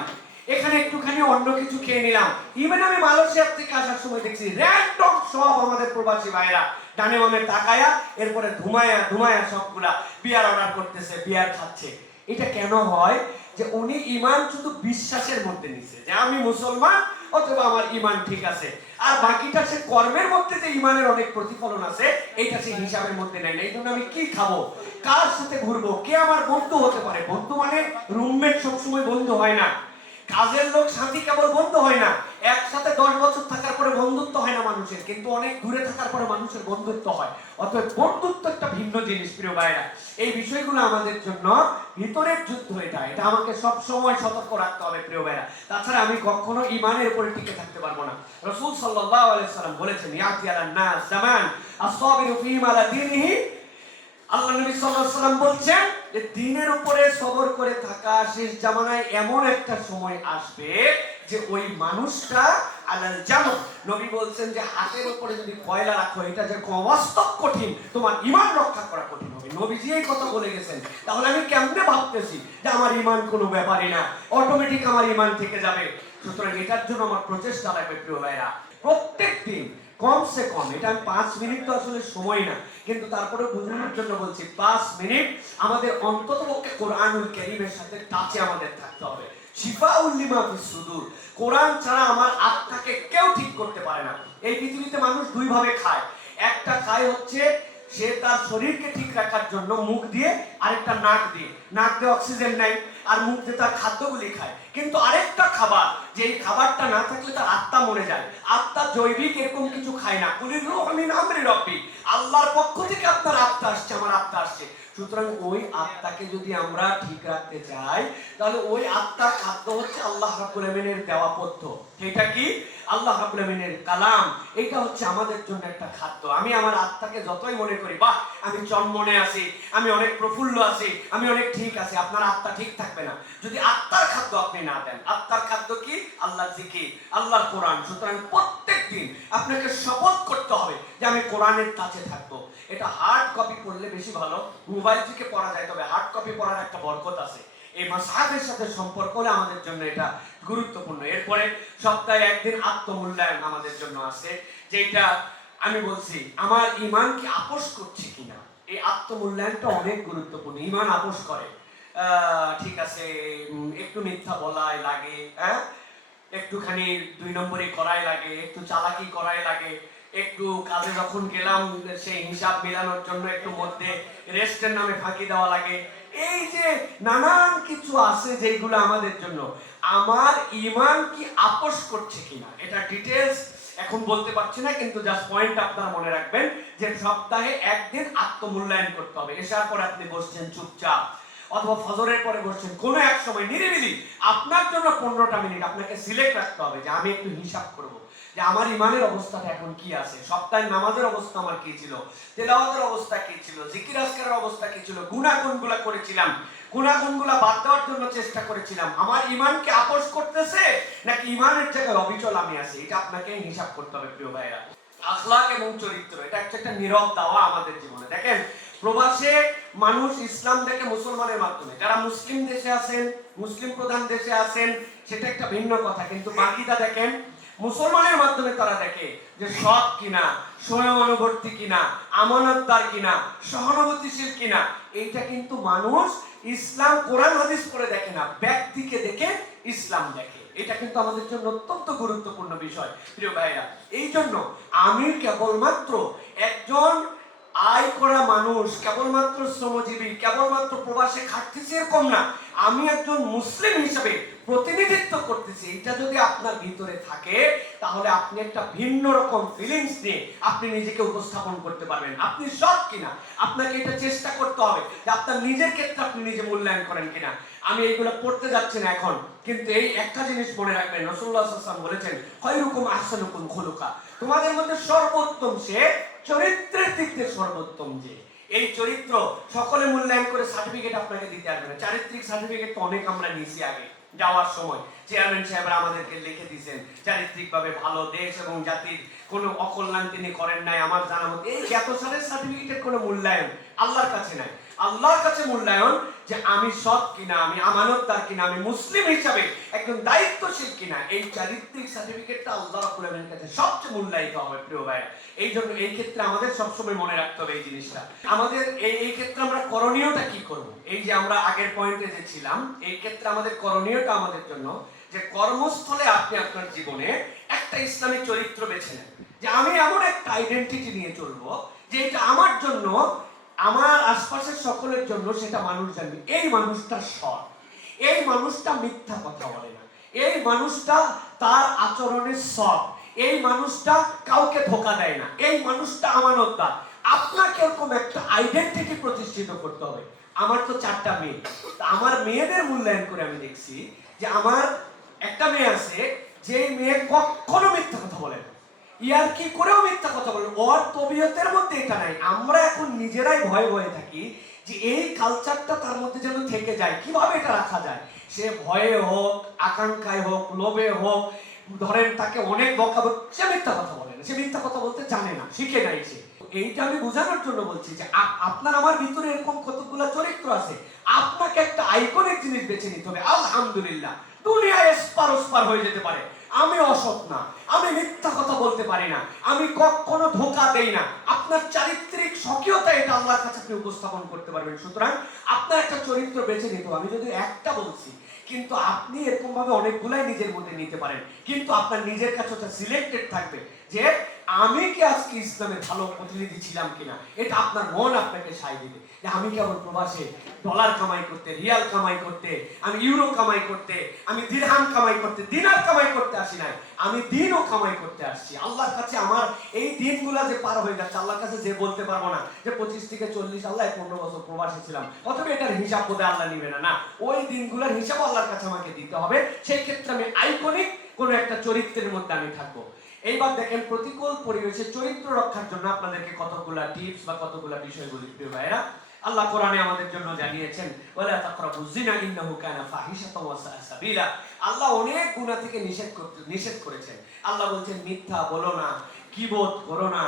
এখানে একটুখানি অন্য কিছু খেয়ে নিলাম। ইভেন আমি মালয়েশিয়া থেকে আসার সময় দেখছি র্যান্ডম সব আমাদের প্রবাসী ভাইরা ডানে বামে তাকায়া এরপরে ধুমায়া ধুমায়া সবগুলা বিয়ার অর্ডার করতেছে, বিয়ার খাচ্ছে। এটা কেন হয়? যে উনি ঈমান শুধু বিশ্বাসের মধ্যে নিছে যে আমি মুসলমান অথবা আমার ঈমান ঠিক আছে, আর বাকিটা সে কর্মের মধ্যে যে ঈমানের অনেক প্রতিফলন আছে এইটা সে হিসাবের মধ্যে নেয় না। এই জন্য আমি কি খাবো, কার সাথে ঘুরবো, কে আমার বন্ধু হতে পারে, বন্ধু মানে রুমমেট সবসময় বন্ধু হয় না, কাজের লোক সাথী কেবল বন্ধু হয় না, একসাথে 10 বছর থাকার পরে বন্ধুত্ব হয় না মানুষের, কিন্তু অনেক দূরে থাকার পরে মানুষের বন্ধুত্ব হয়। অতএব বন্ধুত্ব একটা ভিন্ন জিনিস প্রিয় ভাইরা, এই বিষয়গুলো আমাদের জন্য ভিতরের যুদ্ধ, এটা আমাকে সব সময় সতর্ক রাখতে হবে প্রিয় ভাইরা, তাছাড়া আমি কখনো ঈমানের উপরে টিকে থাকতে পারবো না। রাসূল সাল্লাল্লাহু আলাইহি সাল্লাম বলেছেন, ইয়াতি আলান নাস জামান আস-সাবিরু ফীমা লা দীনিহি, আল্লাহ নবী সাল্লাল্লাহু আলাইহি সাল্লাম বলছেন যে দ্বীনের উপরে সবর করে থাকা শেষ জামানায় এমন একটা সময় আসবে যে ওই মানুষটা আলাল জামর, নবী বলছেন যে হাতের উপরে যদি কয়লা রাখো এটা যে বাস্তব কঠিন, তোমার ঈমান রক্ষা করা কঠিন হবে। নবীজি এই কথা বলে গেছেন, তাহলে আমি কেমনে ভাবতেছি যে আমার ঈমান কোনো ব্যাপারই না, অটোমেটিক আমার ঈমান থেকে যাবে। সুতরাং এটার জন্য আমার প্রচেষ্টা লাগবে প্রিয় ভাইরা, প্রত্যেকদিন কমসে কম, এটা 5 মিনিট তো আসলে সময় না, কিন্তু তারপরে বোঝানোর জন্য বলছি 5 মিনিট আমাদের অন্ততপক্ষে কোরআনুল কারীমের সাথে টাচে আমাদের থাকতে হবে। শিফাউল লিমা ফিস সুদূর, কোরআন ছাড়া আমার আত্মাকে কেউ ঠিক করতে পারে না। এই পৃথিবীতে মানুষ দুই ভাবে খায়, একটা খায় হচ্ছে সে তার শরীরকে ঠিক রাখার জন্য মুখ দিয়ে, আরেকটা নাক দিয়ে, নাক দিয়ে অক্সিজেন নেয় আর মুখ দিয়ে তার খাদ্যগুলি খায়। কিন্তু আরেকটা খাবার, যে এই খাবারটা না থাকলে তার আত্মা মরে যায়, আত্মা জৈবিক এরকম কিছু খায় না, কুলির রূহ মিন আমরি রাব্বি, আল্লাহর পক্ষ থেকে আপনার আত্মা আসছে, আমার আত্মা আসছে। সুতরাং ওই আত্মাকে যদি আমরা ঠিক রাখতে চাই, তাহলে ওই আত্মার খাদ্য হচ্ছে আল্লাহ রাব্বুল আমিনের দেওয়া পথ্য। এটা কি? আল্লাহ রাব্বুল আমিনের কালাম, এটা হচ্ছে আমাদের জন্য একটা খাদ্য। আমি আমার আত্মাকে যতই মনে করি বাহ আমি চনমনে আছি, আমি অনেক প্রফুল্ল আছি, আমি অনেক ঠিক আছি, আপনার আত্মা ঠিক থাকবে না যদি আত্মার খাদ্য আপনি না দেন। আত্মার খাদ্য কি? আল্লাহর জিকির, আল্লাহর কোরআন। সুতরাং প্রত্যেকদিন আপনাকে শপথ করতে হবে যে আমি কোরআনের কাছে থাকবো। এটা হার্ড কপি পড়লে বেশি ভালো, মোবাইল থেকে পড়া যায়, তবে হার্ড কপি পড়ার একটা বরকত আছে। এই মাসহাফের সাথে সম্পর্ক হলে আমাদের জন্য এটা গুরুত্বপূর্ণ। এরপরে সপ্তাহে একদিন আত্মমূল্যায়ন আমাদের জন্য আছে, যেটা আমি বলছি আমার ঈমান কি আপোষ করছে কিনা। এই আত্মমূল্যায়নটা অনেক গুরুত্বপূর্ণ। ঈমান আপোষ করে, ঠিক আছে একটু মিথ্যা বলাই লাগে, হ্যাঁ একটুখানি 2 নম্বরই করাই লাগে, একটু চালাকি করাই লাগে, একটু কাজে যখন গেলাম সেই হিসাব মেলানোর জন্য একটু মধ্যে রেস্টের নামে ফাঁকি দেওয়া লাগে। এই যে নানান কিছু আছে যেগুলো আমাদের জন্য, আমার ঈমান কি আপোষ করছে কিনা এটা ডিটেইলস এখন বলতে পারছি না, কিন্তু জাস্ট পয়েন্ট আপনারা মনে রাখবেন যে সপ্তাহে একদিন আত্মমূল্যায়ন করতে হবে। এসার পরে আপনি বসছেন চুপচাপ, অথবা ফজরের পরে বসছেন, কোনো এক সময় নিরিবিলি আপনার জন্য 15টা মিনিট আপনাকে সিলেক্ট রাখতে হবে যে আমি একটু হিসাব করব যে আমার ঈমানের অবস্থাটা এখন কি আছে, সপ্তাহে নামাজের অবস্থা আমার কি ছিল, তেলাওয়াতের অবস্থা কি ছিল, জিকির আজকারের অবস্থা কি ছিল, গুনাহ কোনগুলা করেছিলাম, গুনাহ কোনগুলা বাদ দেওয়ার জন্য চেষ্টা করেছিলাম, আমার ঈমান কি আপোষ করতেছে নাকি ঈমানের জায়গায় অবিচল আমি আছি, এটা আপনাকে হিসাব করতে হবে প্রিয় ভাইরা। আখলাক এবং চরিত্র, এটা একটা নীরব দাওয়া আমাদের জীবনে। দেখেন প্রবাসে মানুষ ইসলাম দেখে মুসলমানের মাধ্যমে, যারা মুসলিম দেশে আছেন, মুসলিম প্রধান দেশে আছেন সেটা একটা ভিন্ন কথা, কিন্তু বাকিটা দেখেন মুসলমানের মাধ্যমে তারা দেখে যে সৎ কিনা, স্বয়ং অনুবর্তী কিনা, আমানতদার কিনা, সহানুভূতিশীল কিনা। এইটা কিন্তু মানুষ ইসলাম কোরআন হাদিস পড়ে দেখে না, ব্যক্তিকে দেখে ইসলাম দেখে। এটা কিন্তু আমাদের জন্য অত্যন্ত গুরুত্বপূর্ণ বিষয় প্রিয় ভাইরা। এই জন্য আমি কেবলমাত্র একজন আয় করা মানুষ, কেবলমাত্র শ্রমজীবী, কেবলমাত্র প্রবাসে খাটতেছে এরকম না, আমি একজন মুসলিম হিসেবে প্রতিনিধিত্ব করতেছি, এটা যদি আপনার ভিতরে থাকে তাহলে আপনি একটা ভিন্ন রকম ফিলিংস নিয়ে আপনি নিজেকে উপস্থাপন করতে পারবেন। আপনি সৎ কিনা আপনাকে এটা চেষ্টা করতে হবে যে আপনার নিজের ক্ষেত্রে আপনি নিজে মূল্যায়ন করেন কিনা। আমি এইগুলো পড়তে যাচ্ছি না এখন, কিন্তু এই একটা জিনিস মনে রাখবেন, রাসূলুল্লাহ সাল্লাল্লাহু আলাইহি ওয়াসাল্লাম বলেছেন খায়রুকুম আহসানুকুম খুলুকা, তোমাদের মধ্যে সর্বোত্তম সে চরিত্রের দিক দিয়ে সর্বোত্তম যে। এই চরিত্র সকলে মূল্যায়ন করে সার্টিফিকেট আপনাকে দিতে আসবে না। চারিত্রিক সার্টিফিকেট তো অনেক আমরা নিয়েছি আগে যাওয়ার সময়, চেয়ারম্যান সাহেবরা আমাদেরকে লিখে দিয়েছেন চারিত্রিকভাবে ভালো, দেশ এবং জাতির কোনো অকল্যাণ তিনি করেন নাই আমার জানা মতে। এই জ্ঞাত সারের সার্টিফিকেটের কোনো মূল্যায়ন আল্লাহর কাছে নাই। আল্লাহর কাছে মূল্যায়ন যে আমি সৎ কিনা, আমি আমানতদার কিনা, আমি মুসলিম হিসাবে একজন দায়িত্বশীল কিনা, এই চারিত্রিক সার্টিফিকেটটা আল্লাহ রাব্বুল আলামিনের কাছে সবচেয়ে মূল্যায়িত হবে প্রিয় ভাই। এই জন্য এই ক্ষেত্রে আমাদের সবসময় মনে রাখতে হবে এই জিনিসটা। আমাদের এই ক্ষেত্রে আমরা করণীয়টা কি করব? এই যে আমরা আগের পয়েন্টে যে ছিলাম, এই ক্ষেত্রে আমাদের করণীয়টা আমাদের জন্য যে কর্মস্থলে আপনি আপনার জীবনে একটা ইসলামিক চরিত্র বেছে নেন, যে আমি এমন একটা আইডেন্টিটি নিয়ে চলবো যে এটা আমার জন্য, আমার আশপাশের সকলের জন্য সেটা মানুষ জানবে এই মানুষটা সৎ, এই মানুষটা মিথ্যা কথা বলে না, এই মানুষটা তার আচরণে সৎ, এই মানুষটা কাউকে ধোঁকা দেয় না, এই মানুষটা আমানতদার। আপনাকে এরকম একটা আইডেন্টিটি প্রতিষ্ঠিত করতে হবে। আমার তো 4টা মেয়ে, আমার মেয়েদের মূল্যায়ন করে আমি দেখছি যে আমার একটা মেয়ে আছে যে মেয়ে কখনো মিথ্যা কথা বলে না, ইয়ার কি করেও মিথ্যা কথা বলে, ওর তবিয়তের মধ্যে এটা নাই। আমরা এখন নিজেরাই ভয়ে ভয়ে থাকি যে এই কালচারটা তার মধ্যে যেন থেকে যায়, কিভাবে এটা রাখা যায়। সে ভয়ে হোক, আকাঙ্ক্ষায় হোক, লোভে হোক, ধরেন তাকে অনেক বকাবো, সে মিথ্যা কথা বলে না, সে মিথ্যা কথা বলতে জানে না, শিখে নাই সে। এইটা আমি বোঝানোর জন্য বলছি যে আপনার আমার ভিতরে এরকম কতগুলো চরিত্র আছে, আপনাকে একটা আইকনিক জিনিস বেছে নিতে হবে। আলহামদুলিল্লাহ দুনিয়ায় এসপার ওসপার হয়ে যেতে পারে, আমি অসৎ না, আমি মিথ্যা কথা বলতে পারি না, আমি কখনো ধোঁকা দেই না, আপনার চারিত্রিক স্বকীয়তা এটা আল্লাহর কাছে আপনি উপস্থাপন করতে পারবেন। সুতরাং আপনার একটা চরিত্র বেছে নিতে হবে। আমি যদি একটা বলছি, কিন্তু আপনি এরকম ভাবে অনেকগুলাই নিজের মধ্যে নিতে পারেন, কিন্তু আপনার নিজের কাছে ওটা সিলেক্টেড থাকবে যে আমি কি আজকে ইসলামের ভালো প্রতিনিধি ছিলাম কিনা। এটা আপনার মন আপনাকে সায় দিবে যে আমি কেবল প্রবাসে ডলার কামাই করতে, রিয়াল কামাই করতে, আমি ইউরো কামাই করতে, আমি দিরহাম কামাই করতে, দিনার কামাই করতে আসি নাই, আমি দিনও কামাই করতে আসছি। আল্লাহর কাছে আমার এই দিনগুলা যে পার হয়ে যাচ্ছে, আল্লাহর কাছে যে বলতে পারবো না যে 25 থেকে 40 আল্লাহ 15 বছর প্রবাসে ছিলাম, অথবা এটার হিসাব বোধহয় আল্লাহ নিবে না, না, ওই দিনগুলোর হিসাব আল্লাহর কাছে আমাকে দিতে হবে। সেই ক্ষেত্রে আমি আইকনিক কোন একটা চরিত্রের মধ্যে আমি থাকবো। এইবার দেখেন প্রতিকূল পরিবেশে চরিত্র রক্ষার জন্য আপনাদেরকে কতগুলা টিপস বা কতগুলা বিষয় বলি প্রিয় ভাইরা। আল্লাহ কোরআনে আমাদের জন্য জানিয়েছেন ওয়ালা তাকরাবুজ জিনা ইন্নাহু কানা ফাহিশাতাও ওয়া সাআ সাবিলা। আল্লাহ অনেক গুনাহ থেকে নিষেধ করেছেন। আল্লাহ বলছেন মিথ্যা বলো না, গীবত করো না,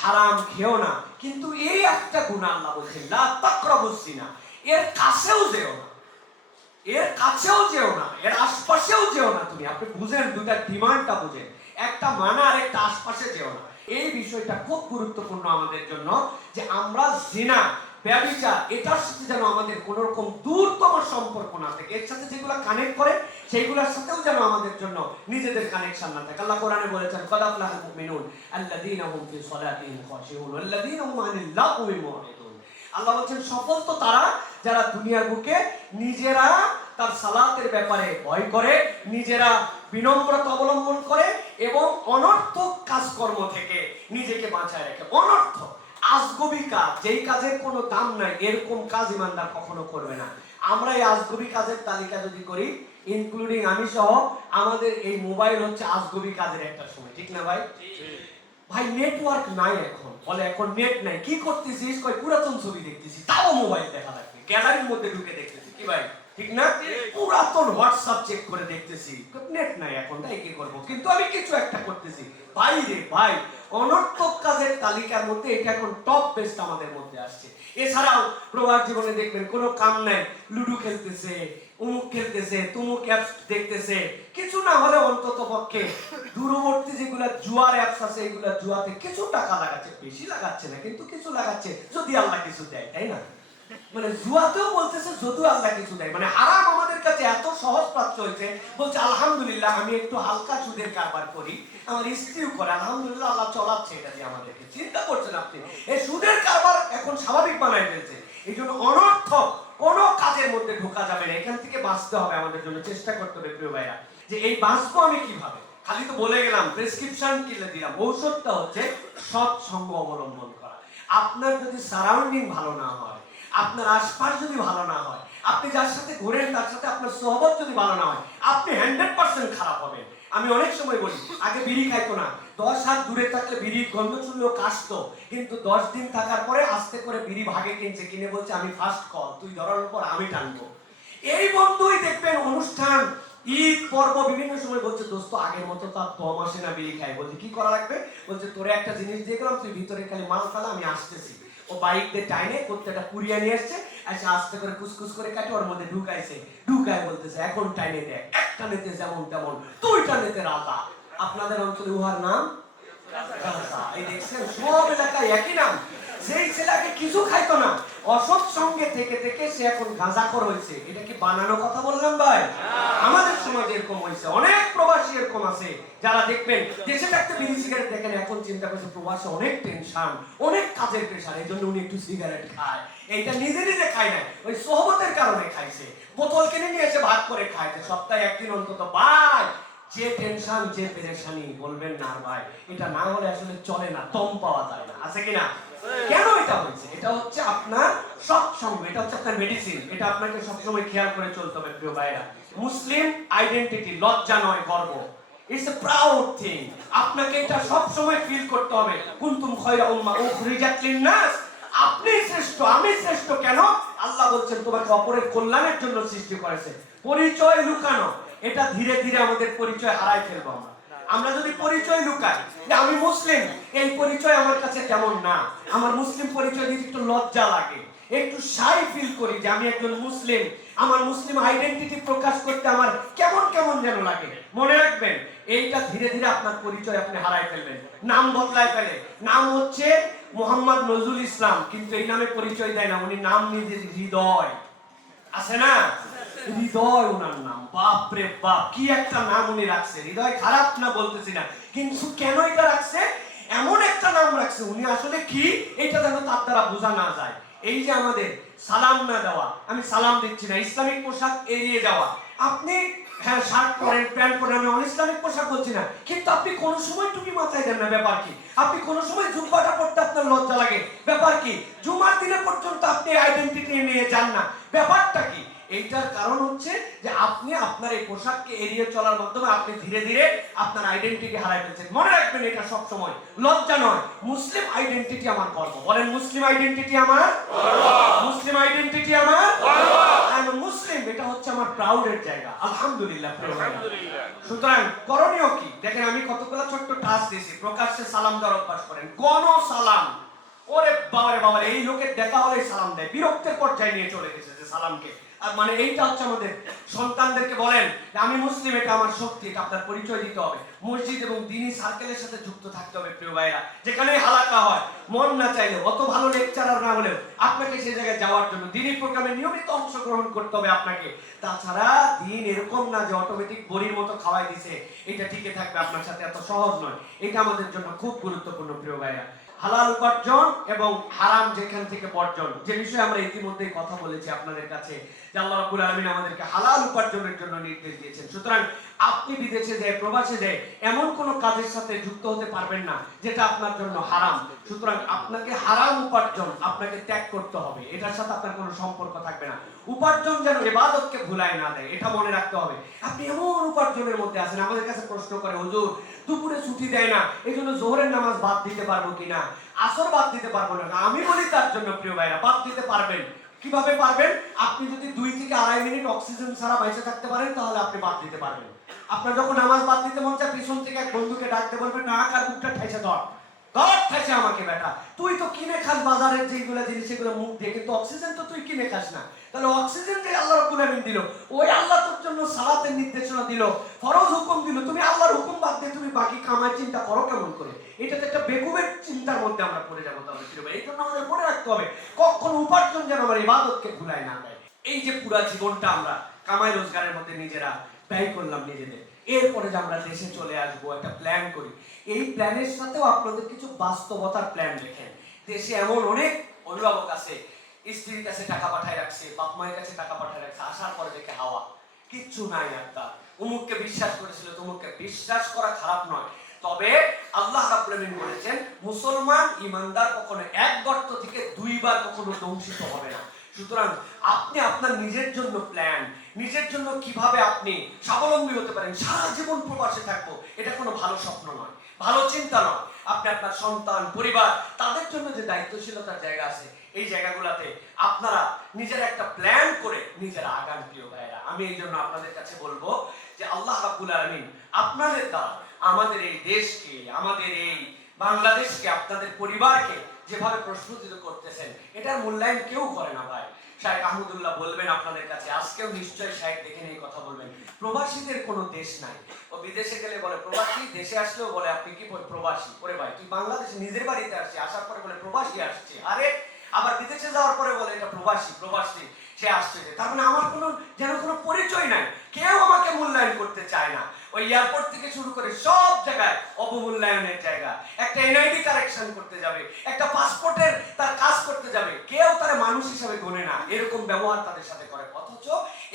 হারাম খেও না, কিন্তু এই একটা গুনাহ আল্লাহ বলছেন লা তাকরাবুজ জিনা, এর কাছেও যেও না, এর কাছেও যেও না, এর আশপাশেও যেও না। তুমি আপনি বুঝেন, দুইটা ডিমান্ডটা বুঝেন, একটা মানা আর একটা আশপাশে যেও না। এই বিষয়টা খুব গুরুত্বপূর্ণ আমাদের জন্য যে আমরা জিনা, ব্যভিচার, এটার সাথে যেন আমাদের কোন রকম দূরতম সম্পর্ক না থাকে, এর সাথে যেগুলো কানেক্ট করে সেইগুলোর সাথেও যেন আমাদের জন্য নিজেদের কানেকশন না থাকে। আল্লাহ কোরআনে বলেছেন ক্বাদ আফলাহাল মুমিনুন আল্লাযীনা হুম ফি সালাতিহিম খাশিউন ওয়াল্লাযীনা হুম আনিল লাগওয়ি মুরিদুন। আল্লাহ বলেন সফল তো তারা যারা দুনিয়ার বুকে নিজেরা তার সালাতের ব্যাপারে ভয় করে, নিজেরা বিনম্রতা অবলম্বন করে এবং অনর্থক কাজকর্ম থেকে নিজেকে বাঁচায় রাখে। অনর্থক আজগবি কাজ, যেই কাজের কোনো দাম নাই, এরকম কাজ ইমানদার কখনো করবে না। আমরা এই আজগবি কাজের তালিকা যদি করি, ইনক্লুডিং আমি সহ, আমাদের এই মোবাইল হচ্ছে আজগবি কাজের একটা সময়, ঠিক না ভাই? ভাই নেটওয়ার্ক নাই এখন, বলে এখন নেট নাই, কি করতেছিস? কই পুরাতন ছবি দেখতেছি, তাও মোবাইল দেখা লাগবে, গ্যালারির মধ্যে ঢুকে দেখতেছি, কি ভাই ঠিক না? পুরাতন হোয়াটসঅ্যাপ চেক করে দেখতেছি, নেট নাই এখন, তাই কি করব, কিন্তু আমি কিছু একটা করতেছি। ভাই রে ভাই, অনর্থক কাজের তালিকার মধ্যে এটা এখন টপ বেস্ট আমাদের মধ্যে আসছে। এছাড়াও প্রবাস জীবনে দেখবেন কোনো কাম নাই, লুডো খেলতেছে, উমুক খেলতেছে, তুমুক অ্যাপস দেখতেছে, কিছু না হলে অন্তত পক্ষে দূরবর্তী যেগুলা জুয়ার অ্যাপস আছে, এগুলা জুয়াতে কিছু টাকা লাগাচ্ছে, বেশি লাগাচ্ছে না কিন্তু কিছু লাগাচ্ছে, যদি আল্লাহ কিছু দেয়, তাই না? মানে জুয়াতেও বলতেছে যদিও আল্লাহ কিছু দেয়, মানে হারাম আমাদের কাছে এত সহজ প্রাপ্ত হয়েছে, বলছে আলহামদুলিল্লাহ আমি একটু হালকা সুদের কারবার করি, আমার স্ত্রীও করে, আলহামদুলিল্লাহ আল্লাহ চলাচ্ছে এটা দিয়ে আমাদেরকে। চিন্তা করছেন আপনি, এই সুদের কারবার বানায় ফেলছে। এই জন্য অনর্থক কোনো কাজের মধ্যে ঢোকা যাবে না। এখান থেকে বাঁচতে হবে, আমাদের জন্য চেষ্টা করতে হবে প্রিয় ভাইরা, যে এই বাঁচবো আমি কিভাবে। খালি তো বলে গেলাম, প্রেসক্রিপশন কিনে দিলাম। ঔষধটা হচ্ছে সৎসঙ্গ অবলম্বন করা। আপনার যদি সারাউন্ডিং ভালো না হয়, আপনার আশপাশ যদি ভালো না হয়, আপনি যার সাথে ঘোরেন তার সাথে আপনার সোহবত যদি ভালো না হয়, আপনি 100% খারাপ হবেন। আমি অনেক সময় বলি, আগে বিড়ি খাইতো না, 10 হাত দূরে থাকলে বিড়ির গন্ধ চুললেও কাশতো, কিন্তু 10 দিন থাকার পরে আস্তে করে বিড়ি ভাগে কিনছে, কিনে বলছে আমি ফার্স্ট কল, তুই ধরার উপর আমি টানবো। এই বন্ধুই দেখবেন অনুষ্ঠান, ঈদ পর্ব বিভিন্ন সময় বলছে, দোস্ত আগের মতো তার 2 মাসে না বিড়ি খাই। বলছে কি করা লাগবে? বলছে তোরে একটা জিনিস দিয়ে গেলাম, তুই ভিতরে খালি মাল ফেলা, আমি আসতেছি। ও বাইক দিয়ে টাইনে প্রত্যেকটা পুরিয়া নিয়ে আসছে, এসে আস্তে করে কুসকুস করে কাটে ওর মধ্যে ঢুকাইছে, ঢুকায় বলতেছে এখন টাইনে দেয়, একটা নিতে যেমন তেমন, দুইটা নিতে রাজা। আপনাদের অঞ্চলে উহার নাম গাঁজা। এই দেখছেন সব এলাকায় একই নাম। যেই ছেলেকে কিছু খাইতো না, অসৎ সঙ্গে থেকে থেকে সে এখন গাঁজাখোর হয়েছে। এটা কি বানানো কথা বললাম ভাই? আমাদের সমাজে এরকম হয়েছে, অনেক প্রবাসী এরকম আছে যারা দেখবেন দেশে থাকতে বিড়ি সিগারেট দেখেন, এখন চিন্তা করছে প্রবাসে অনেক টেনশন, অনেক কাজের প্রেশার, এই জন্য উনি একটু সিগারেট খায়। এইটা নিজে নিজে খায় না, ওই সোহবতের কারণে খাইছে। বোতল কিনে নিয়ে এসে ভাগ করে খায়, সপ্তাহে একদিন অন্তত। ভাই যে টেনশন, যে পেরেশানি, বলবেন না ভাই, এটা না হলে আসলে চলে না, দম পাওয়া যায় না, আছে কিনা? কেন এটা হচ্ছে? এটা হচ্ছে আপনার সৎসঙ্গ, এটা হচ্ছে আপনার মেডিসিন। এটা আপনাকে সবসময় খেয়াল করে চলতে হবে প্রিয় ভাইরা। মুসলিম আইডেন্টিটি লজ্জা নয়, গর্ব। It's a proud thing. আপনাকে এটা সবসময় ফিল করতে হবে। কুনতুম খায়রা উম্মাহ উখরিজাত লিন-নাস, আপনি শ্রেষ্ঠ, আমি শ্রেষ্ঠ। কেন? আল্লাহ বলছেন তোমাকে অপরের কল্যাণের জন্য সৃষ্টি করেছে। পরিচয় লুকানো, এটা ধীরে ধীরে আমাদের পরিচয় হারাই ফেলবো আমরা। আমরা যদি পরিচয় লুকাই যে আমি মুসলিম, এই পরিচয় আমার কাছে কেমন না, আমার মুসলিম পরিচয় দিতে একটু লজ্জা লাগে, একটু শাই ফিল করি যে আমি একজন মুসলিম, আমার মুসলিম আইডেন্টিটি প্রকাশ করতে আমার কেমন কেমন যেন লাগে। মনে রাখবেন, এইটা ধীরে ধীরে আপনার পরিচয় আপনি হারাই ফেলবেন। নাম বদলায় ফেলে, নাম হচ্ছে মোহাম্মদ নজরুল ইসলাম, কিন্তু এই নামে পরিচয় দেয় না, উনি নাম নিজে হৃদয়, আছে না? হৃদয় ওনার নাম। বাপ রে বাপ, কি একটা নাম উনি রাখছে। হৃদয় খারাপ না বলতেছি না, কিন্তু কেন এটা রাখছে? এমন একটা নাম রাখছে, উনি আসলে কি এটা যেন তার দ্বারা বোঝা না যায়। এই যে আমাদের সালাম না দেওয়া, আমি সালাম দিচ্ছি না, ইসলামিক পোশাক এড়িয়ে যাওয়া। আপনি হ্যাঁ শার্ট পরেন, প্যান্ট পরেন, আমি অনইসলামিক পোশাক বলছি না, কিন্তু আপনি কোন সময় টুপি মাথায় দেন না, ব্যাপার কি? আপনি কোন সময় জুব্বাটা পড়তে আপনার লজ্জা লাগে, ব্যাপার কি? জুমার দিনে পর্যন্ত আপনি আইডেন্টিটি নিয়ে যান না, ব্যাপারটা কি? এইটার কারণ হচ্ছে যে আপনি আপনার এই পোশাককে এড়িয়ে চলার মাধ্যমে আপনি ধীরে ধীরে আপনার আইডেন্টিটি হারাই ফেলছেন। মনে রাখবেন, এটা সব সময় লজ্জা নয়, মুসলিম আইডেন্টিটি আমার গর্ব। বলেন মুসলিম আইডেন্টিটি আমার গর্ব, মুসলিম আইডেন্টিটি আমার গর্ব, আই এম মুসলিম, এটা হচ্ছে আমার প্রাউডের জায়গা। আলহামদুলিল্লাহ, আলহামদুলিল্লাহ। সুতরাং করণীয় কি? দেখেন আমি কতগুলো ছোট্ট টাস্ক দিয়েছি। প্রকাশ্যে সালাম দেওয়ার অভ্যাস করেন, গণ সালাম। ওরে বাবা রে বাবা, এই লোকের দেখা হলে সালাম দেয়, বিরক্তের পর্যায়ে নিয়ে চলে গেছে যে সালামকে। মানে এইটা হচ্ছে আমাদের সন্তানদেরকে বলেন যে আমি মুসলিম, এটা আমার শক্তি, এটা আপনার পরিচয় দিতে হবে। মসজিদ এবং দ্বীনি সার্কেলের সাথে যুক্ত থাকতে হবে প্রিয় ভাইরা, যেখানে হালাকা হয়, মন না চাইলে, অত ভালো লেকচারার না হলেও আপনাকে সেই জায়গায় যাওয়ার জন্য দ্বীনি প্রোগ্রামে নিয়মিত অংশগ্রহণ করতে হবে আপনাকে। তাছাড়া দিন এরকম না যে অটোমেটিক বড়ির মতো খাওয়াই দিছে, এটা টিকে থাকবে আপনার সাথে, এত সহজ নয়। এটা আমাদের জন্য খুব গুরুত্বপূর্ণ প্রিয় ভাইরা। হালাল উপার্জন এবং হারাম যেখান থেকে বর্জন, যে বিষয়ে আমরা ইতিমধ্যেই কথা বলেছি আপনাদের কাছে, যে আল্লাহ রাব্বুল আলামিন আমাদেরকে হালাল উপার্জনের জন্য নির্দেশ দিয়েছেন। সুতরাং আপনি বিদেশে যায়, প্রবাসে যায়, এমন কোনো কাজের সাথে যুক্ত হতে পারবেন না যেটা আপনার জন্য হারাম। সুতরাং আপনাকে হারাম উপার্জন আপনাকে ত্যাগ করতে হবে, এটার সাথে আপনার কোনো সম্পর্ক থাকবে না। উপার্জন যেন ইবাদতকে ভুলায় না দেয়, এটা মনে রাখতে হবে। আপনি এমন উপার্জনের মধ্যে আছেন, আমাদের কাছে প্রশ্ন করে, হুজুর দুপুরে ছুটি দেয় না, এই জন্য জোহরের নামাজ বাদ দিতে পারবো কিনা, আসর বাদ দিতে পারবো না। আমি বলি তার জন্য প্রিয় ভাইরা, বাদ দিতে পারবেন। কিভাবে পারবেন? আপনি যদি 2 থেকে 2.5 মিনিট অক্সিজেন ছাড়া বেঁচে থাকতে পারেন, তাহলে আপনি বাদ দিতে পারবেন। আপনার যখন নামাজ বাদ দিতে মন চায়, পিছন থেকে এক বন্ধুকে ডাকতে বলবেন, না কার বুকটা ঠাইছে, ধর ধর ঠাইছে আমাকে, বেটা তুই তো কিনে খাস বাজারের যেগুলো জিনিস, সেগুলো মুখ দিয়ে, কিন্তু অক্সিজেন তো তুই কিনে খাস না। তাহলে অক্সিজেন যে আল্লাহ রাব্বুল আলামিন দিল, ওই আল্লাহ তোর জন্য সালাতের নির্দেশনা দিল, ফরজ হুকুম দিল, তুমি আল্লাহর হুকুম বাদ দিয়ে তুমি বাকি কামাই চিন্তা করো কেমন করে? এটা তো একটা বেকুবের চিন্তার মধ্যে আমরা পড়ে যাবো। তাহলে এই জন্য আমাদের মনে রাখতে হবে, কখনো উপার্জন যেন আমার ইবাদতকে ভুলায় না দেয়। এই যে পুরা জীবনটা আমরা কামাই রোজগারের মধ্যে নিজেরা ব্যয় করলাম নিজেদের, এরপরে যে আমরা দেশে চলে আসবো, একটা প্ল্যান করি, এই প্ল্যানের সাথেও আপনাদের কিছু বাস্তবতার প্ল্যান রেখেন। দেশে এমন অনেক অভিভাবক আছে, স্ত্রীর কাছে টাকা পাঠায় রাখছে, বাপ মায়ের কাছে টাকা পাঠায় রাখছে, আসার পরে দেখে হাওয়া কিচ্ছু নাই। একটা অমুককে বিশ্বাস করেছিল, তমুককে বিশ্বাস করা খারাপ নয়, তবে আল্লাহ রাব্বুল আলামিন বলেছেন মুসলমান ইমানদার কখনো এক গর্ত থেকে দুইবার কখনো ধ্বংসিত হবে না। সুতরাং আপনি আপনার নিজের জন্য প্ল্যান, নিজের জন্য কিভাবে আপনি স্বাবলম্বী হতে পারেন, সারা জীবন প্রবাসে থাকবো, এটা কোনো ভালো স্বপ্ন নয়, ভালো চিন্তা নয়। আপনি আপনার সন্তান, পরিবার, তাদের জন্য যে দায়িত্বশীলতার জায়গা আছে, এই জায়গাগুলোতে আপনারা নিজের একটা প্ল্যান করে নিজেরা আগান। প্রিয় ভাইরা, আমি এই জন্য আপনাদের কাছে বলবো যে আল্লাহ রাব্বুল আলামিন আপনাদের দ্বারা আমাদের এই দেশকে, আমাদের এই বাংলাদেশকে, আপনাদের পরিবারকে যেভাবে প্রস্ফুটিত করতেছেন, এটার মূল্যায়ন কেউ করে না ভাই। শাইখ আহমদুল্লাহ বলবেন আপনাদের কাছে, আজকেও নিশ্চয়ই শাইখ দেখে নিয়ে কথা বলবেন, প্রবাসীদের কোনো দেশ নাই। ও বিদেশে গেলে বলে প্রবাসী, দেশে আসলেও বলে আপনি কি প্রবাসী। ওরে ভাই, তুই বাংলাদেশে নিজের বাড়িতে আসছি, আসার পরে বলে প্রবাসী আসছে। আরে আবার বিদেশে যাওয়ার পরে বলে এটা প্রবাসী, প্রবাসী সে আসছে। তার মানে আমার কোনো যেন কোনো পরিচয় নাই, কেউ আমাকে মূল্যায়ন করতে চায় না। ওই এয়ারপোর্ট থেকে শুরু করে সব জায়গায় অবমূল্যায়নের জায়গা। একটা এনআইডি কারেকশন করতে যাবে, একটা পাসপোর্টের তার কাজ করতে যাবে, কেউ তার মানুষ হিসেবে গণে না, এরকম ব্যবহার তাদের সাথে করে। অথচ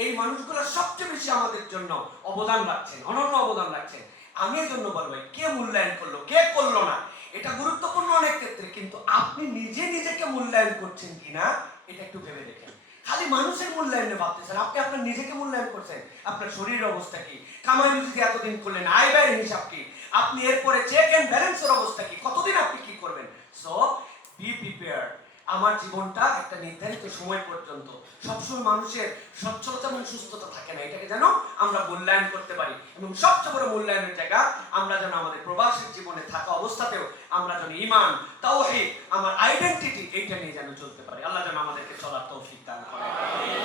এই মানুষগুলো সবচেয়ে বেশি আমাদের জন্য অবদান রাখছেন, অনন্য অবদান রাখছেন। আমি এই জন্য বলবো, কে মূল্যায়ন করলো, কে করলো না, এটা গুরুত্বপূর্ণ অনেক ক্ষেত্রে, কিন্তু আপনি নিজে নিজেকে মূল্যায়ন করছেন কিনা এটা একটু ভেবে দেখেন। খালি মানুষের মূল্যায়নে ভাবতেছেন, আপনি আপনার নিজেকে মূল্যায়ন করছেন? আপনার শরীরের অবস্থা কি, কামাই রুজি এতদিন করলেন, আয় ব্যয়ের হিসাব কি, আপনি এরপরে চেক এন্ড ব্যালেন্সের অবস্থা কি, কতদিন আপনি কি করবেন? So be prepared. আমার জীবনটা একটা নির্ধারিত সময় পর্যন্ত, সবসময় মানুষের সচ্ছলতা এবং সুস্থতা থাকে না, এটাকে যেন আমরা মূল্যায়ন করতে পারি। এবং সবচেয়ে বড় মূল্যায়নের জায়গা, আমরা যেন আমাদের প্রবাসী জীবনে থাকা অবস্থাতেও আমরা যেন ঈমান, তাওহীদ, আমার আইডেন্টিটি, এইটা নিয়ে যেন চলতে পারি। আল্লাহ যেন আমাদেরকে চলার তৌফিক দান করেন।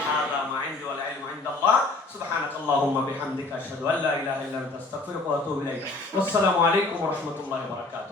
হাযা মা ইনদি ওয়াল ইলমু ইনদাল্লাহ। সুবহানাকাল্লাহুম্মা বিহামদিকা আশহাদু আল্লা ইলাহা ইল্লা আনতা আস্তাগফিরুকা ওয়া আতুবু ইলাইক। ওয়াসসালামু আলাইকুম ওয়া রাহমাতুল্লাহি ওয়া বারাকাতুহু।